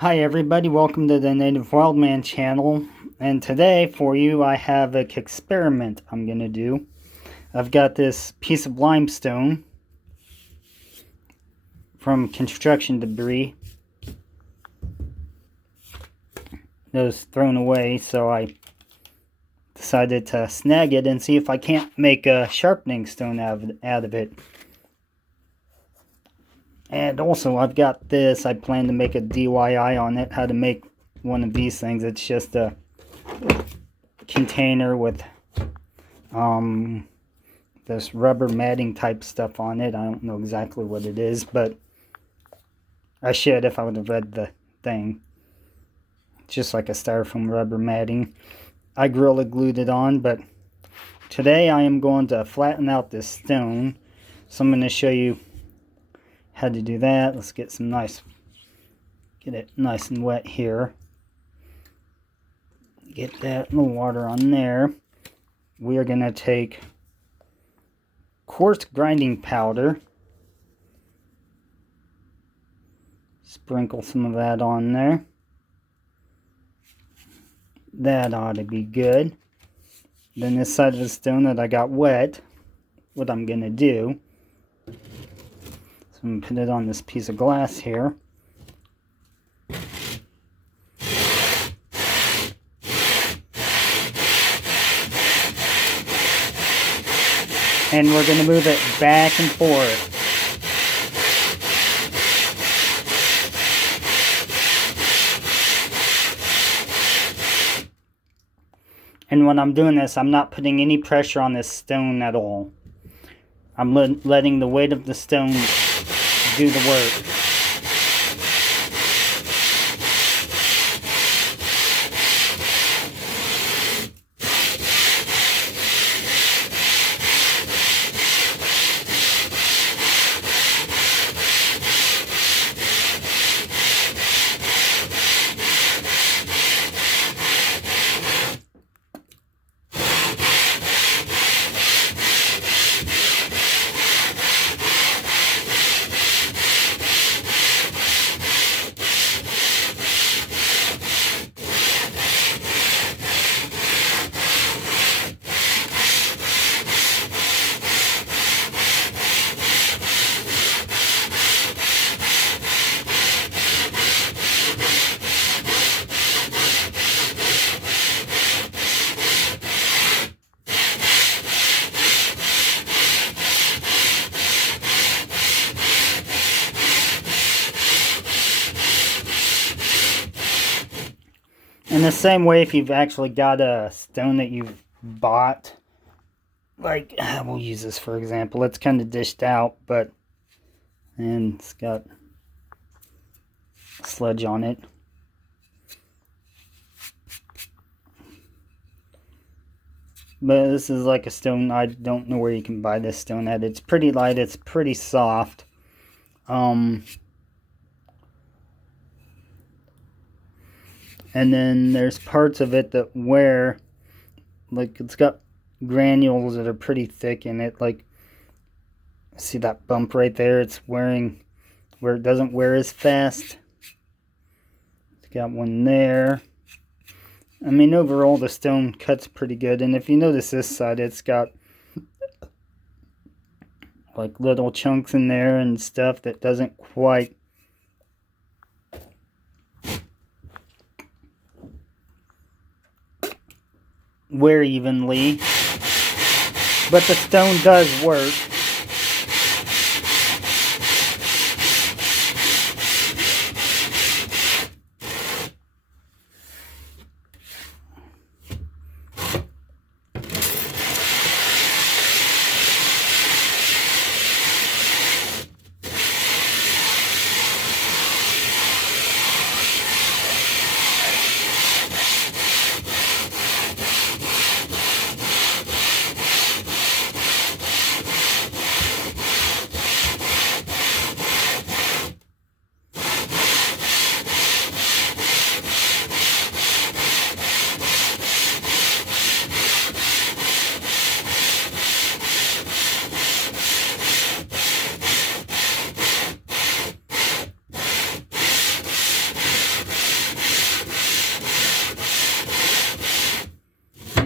Hi everybody, welcome to the Native Wildman channel, and today for you I have an experiment I'm going to do. I've got this piece of limestone from construction debris that was thrown away, so I decided to snag it and see if I can't make a sharpening stone out of it. And also I've got this, I plan to make a DIY on it, how to make one of these things. It's just a container with this rubber matting type stuff on it. I don't know exactly what it is, but I should if I would have read the thing. It's just like a styrofoam rubber matting. I Gorilla Glued it on, but today I am going to flatten out this stone. So I'm going to show you how to do that. Let's get it nice and wet here. Get that little water on there. We are going to take coarse grinding powder. Sprinkle some of that on there. That ought to be good. Then this side of the stone that I got wet, what I'm going to do, so I'm going to put it on this piece of glass here. And we're going to move it back and forth. And when I'm doing this, I'm not putting any pressure on this stone at all. I'm letting the weight of the stone do the work. In the same way, if you've actually got a stone that you've bought, like, we'll use this for example, it's kind of dished out, and it's got sludge on it. But this is like a stone, I don't know where you can buy this stone at. It's pretty light, it's pretty soft. And then there's parts of it that wear, like it's got granules that are pretty thick in it. Like, see that bump right there? It's wearing where it doesn't wear as fast. It's got one there. I mean, overall the stone cuts pretty good. And if you notice this side, it's got like little chunks in there and stuff that doesn't quite wear evenly, but the stone does work.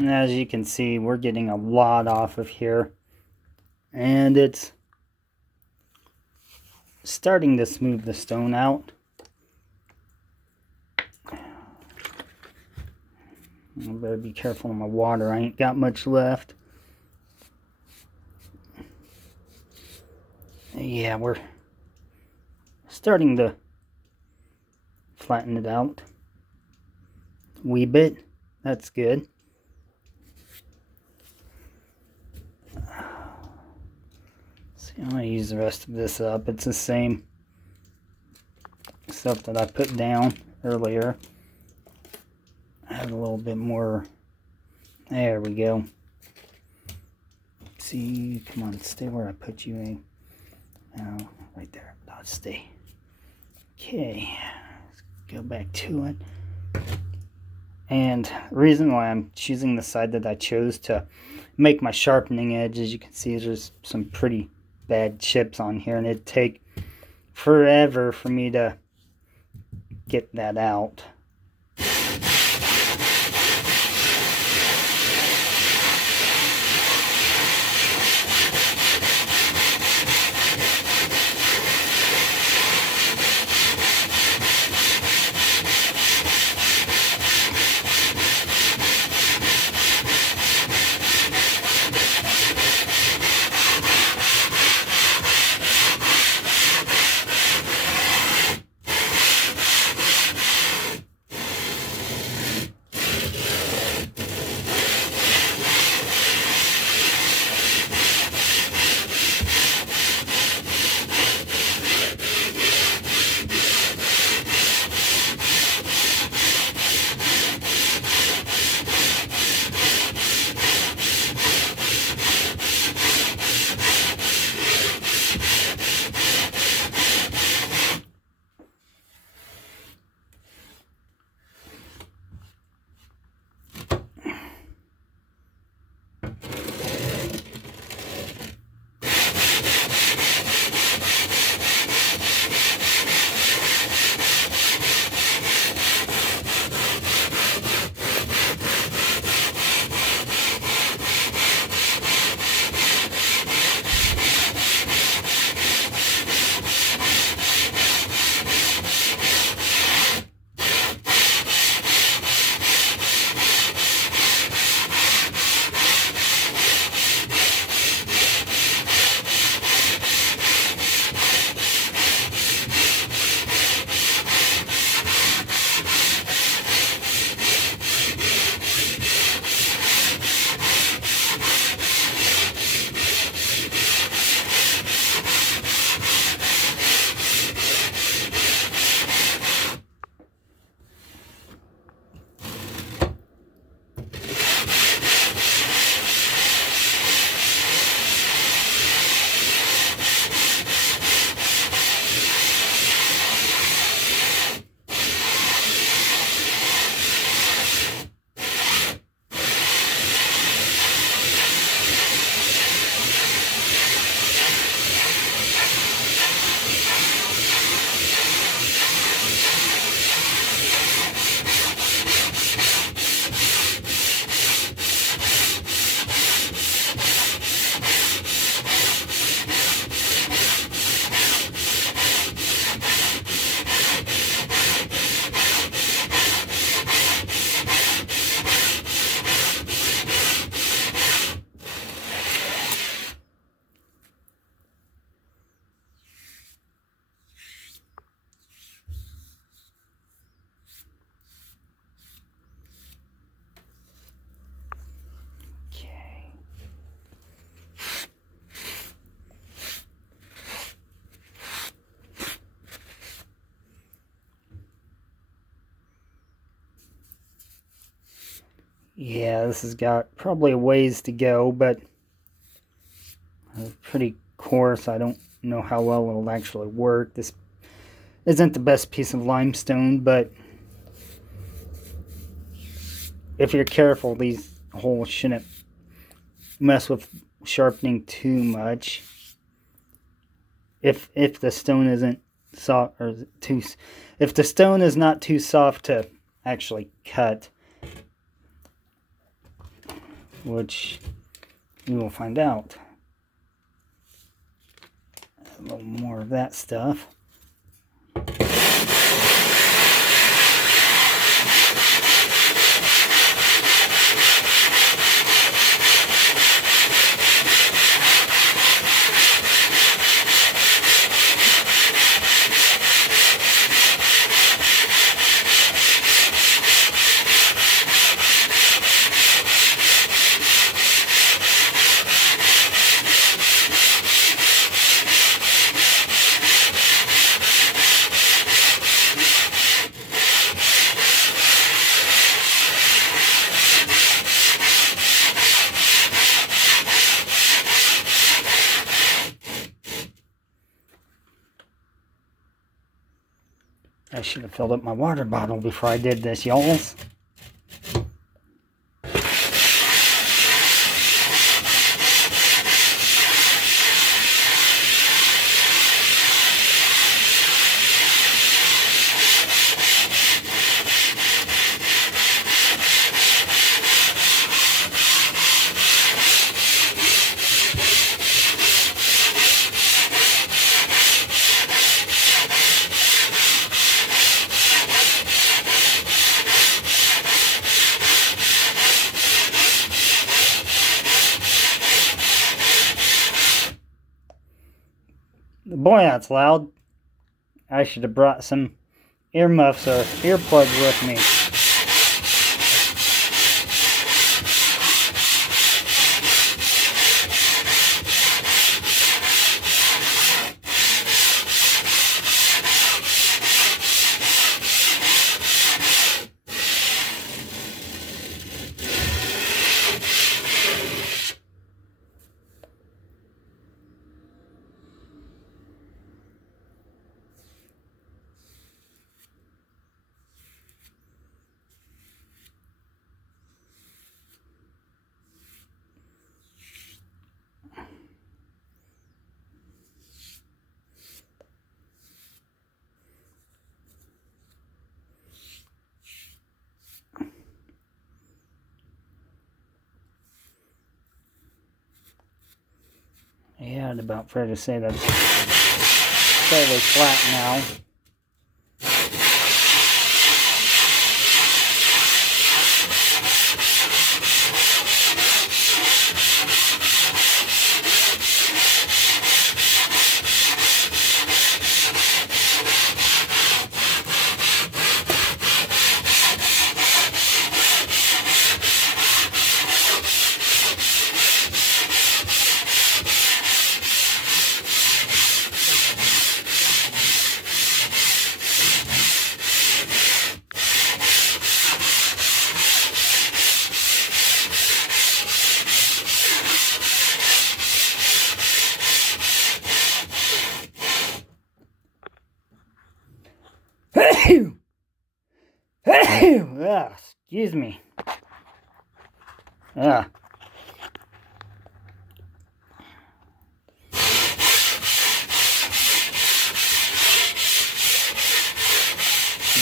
And as you can see, we're getting a lot off of here, and it's starting to smooth the stone out. I better be careful of my water. I ain't got much left. Yeah, we're starting to flatten it out a wee bit. That's good. See, I'm going to use the rest of this up. It's the same stuff that I put down earlier. Add a little bit more. There we go. See, come on, stay where I put you in. Now, right there. I'll stay. Okay, let's go back to it. And the reason why I'm choosing the side that I chose to make my sharpening edge, as you can see, there's some pretty bad chips on here, and it'd take forever for me to get that out. Yeah, this has got probably a ways to go, but it's pretty coarse. I don't know how well it'll actually work. This isn't the best piece of limestone, but if you're careful, these holes shouldn't mess with sharpening too much. If the stone isn't soft or too, if the stone is not too soft to actually cut. which we will find out. A little more of that stuff. I should have filled up my water bottle before I did this, y'alls. Boy, that's loud. I should have brought some earmuffs or earplugs with me. Yeah, I'd about fair to say that's fairly flat now. Excuse me. I've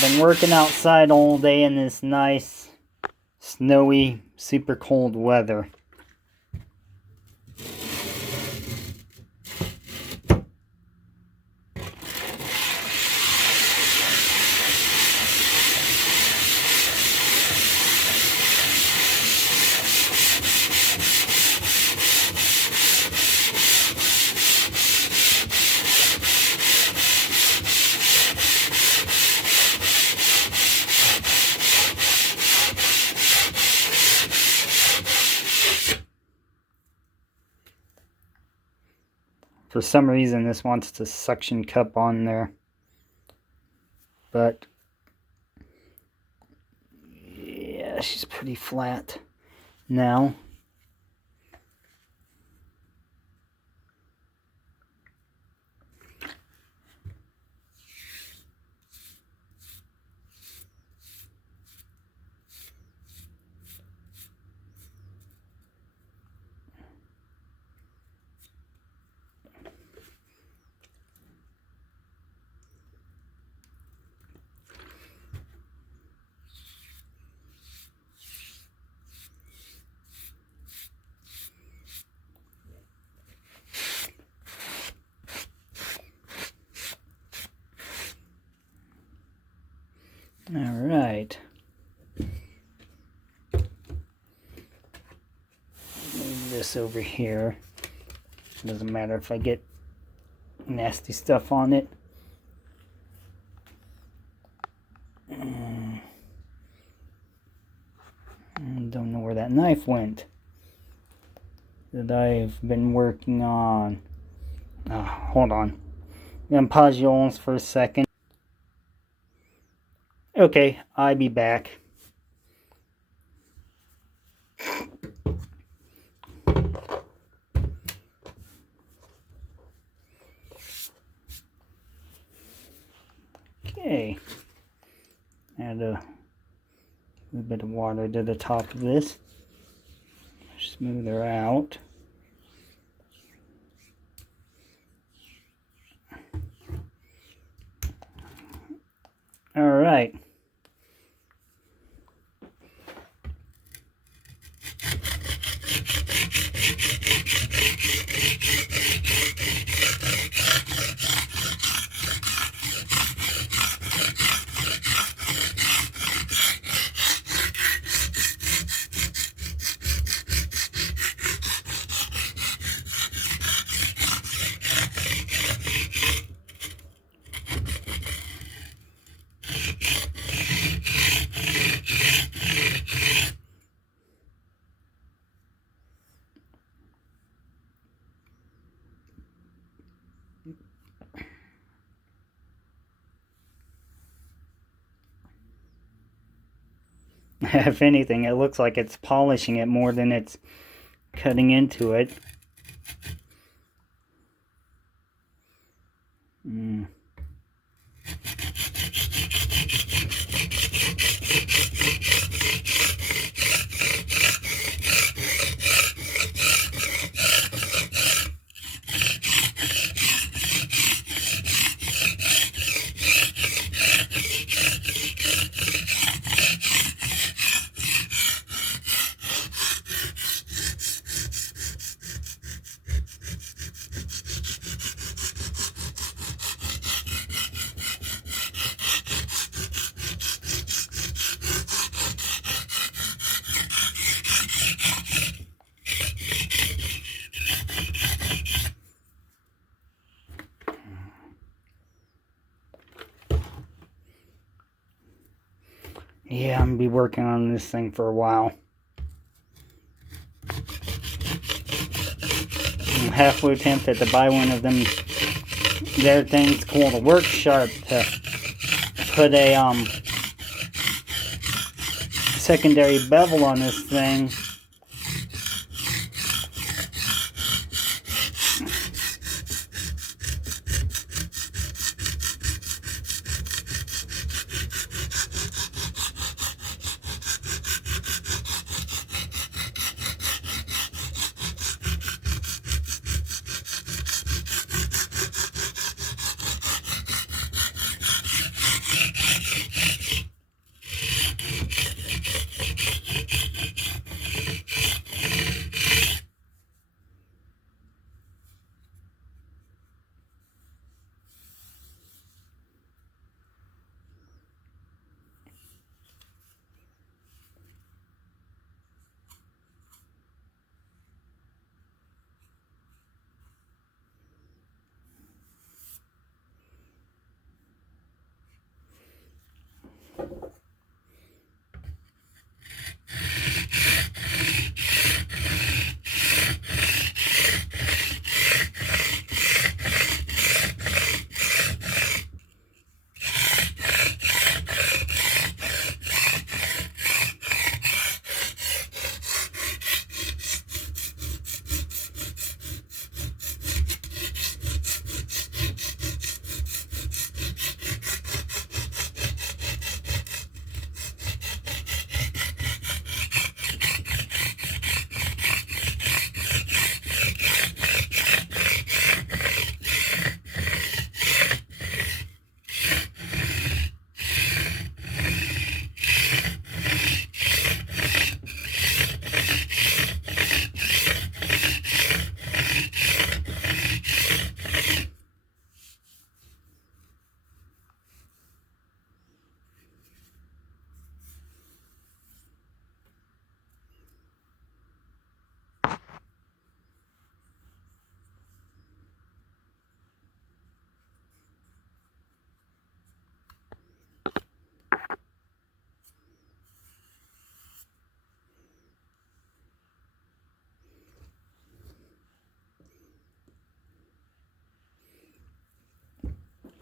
been working outside all day in this nice, snowy, super cold weather. For some reason, this wants the suction cup on there. But, yeah, she's pretty flat now. Alright. Move this over here. Doesn't matter if I get nasty stuff on it. Don't know where that knife went that I've been working on. Hold on. I'm gonna pause you almost for a second. Okay, I'll be back. Okay. Add a little bit of water to the top of this. Smooth her out. All right. If anything, it looks like it's polishing it more than it's cutting into it. Yeah, I'm gonna be working on this thing for a while. I'm halfway tempted to buy one of them. Their things called a work sharp to put a secondary bevel on this thing.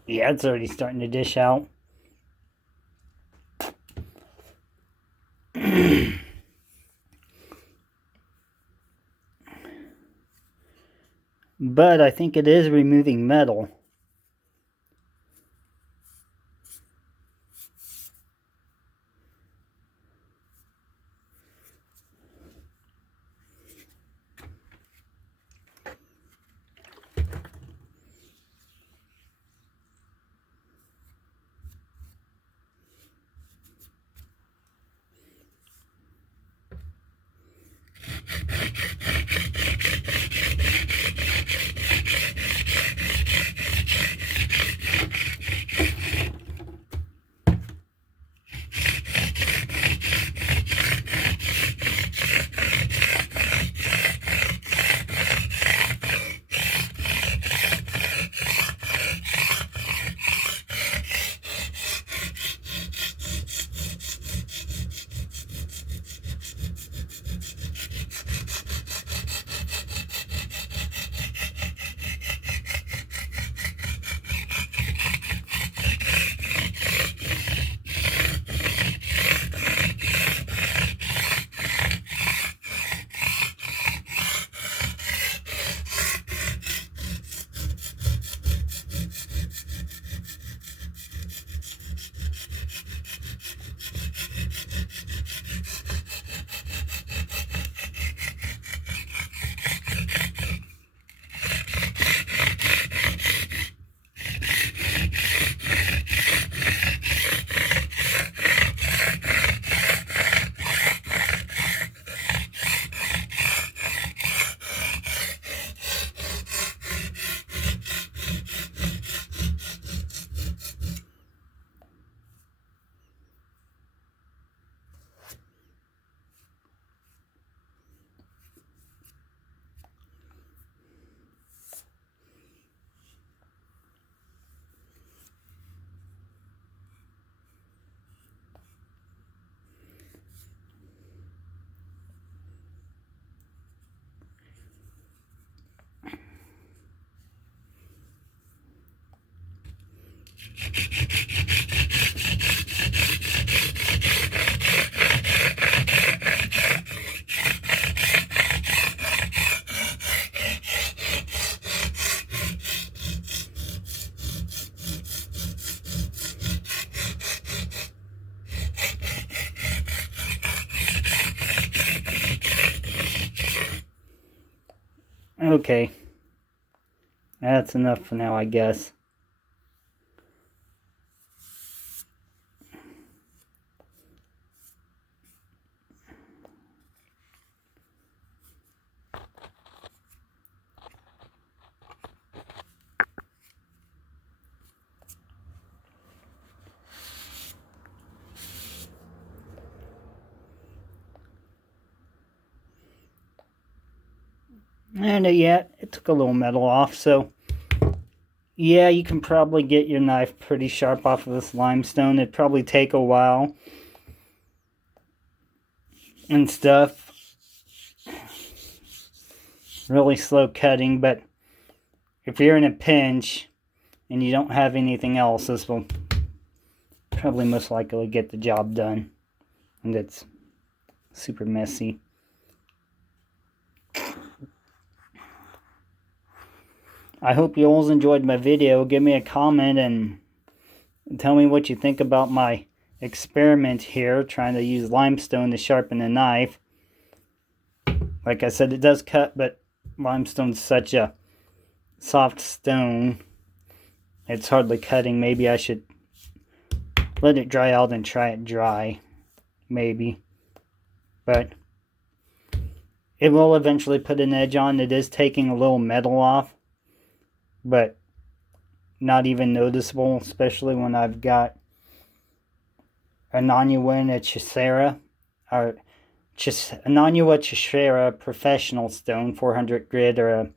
Yeah, it's already starting to dish out. But I think it is removing metal. Okay. That's enough for now, I guess. And yeah, it took a little metal off, so yeah, you can probably get your knife pretty sharp off of this limestone. It'd probably take a while and stuff. Really slow cutting, but if you're in a pinch and you don't have anything else, this will probably most likely get the job done. And it's super messy. I hope you all enjoyed my video. Give me a comment and tell me what you think about my experiment here, trying to use limestone to sharpen the knife. Like I said, it does cut, but limestone's such a soft stone, it's hardly cutting. Maybe I should let it dry out and try it dry, maybe. But it will eventually put an edge on. It is taking a little metal off, but not even noticeable, especially when I've got a Naniwa and a Chisera, or a Naniwa Chisera professional stone, 400 grit, or a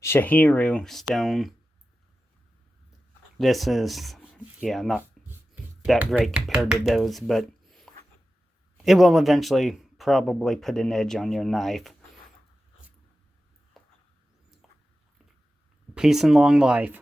Shahiru stone. This is, yeah, not that great compared to those, but it will eventually probably put an edge on your knife. Peace and long life.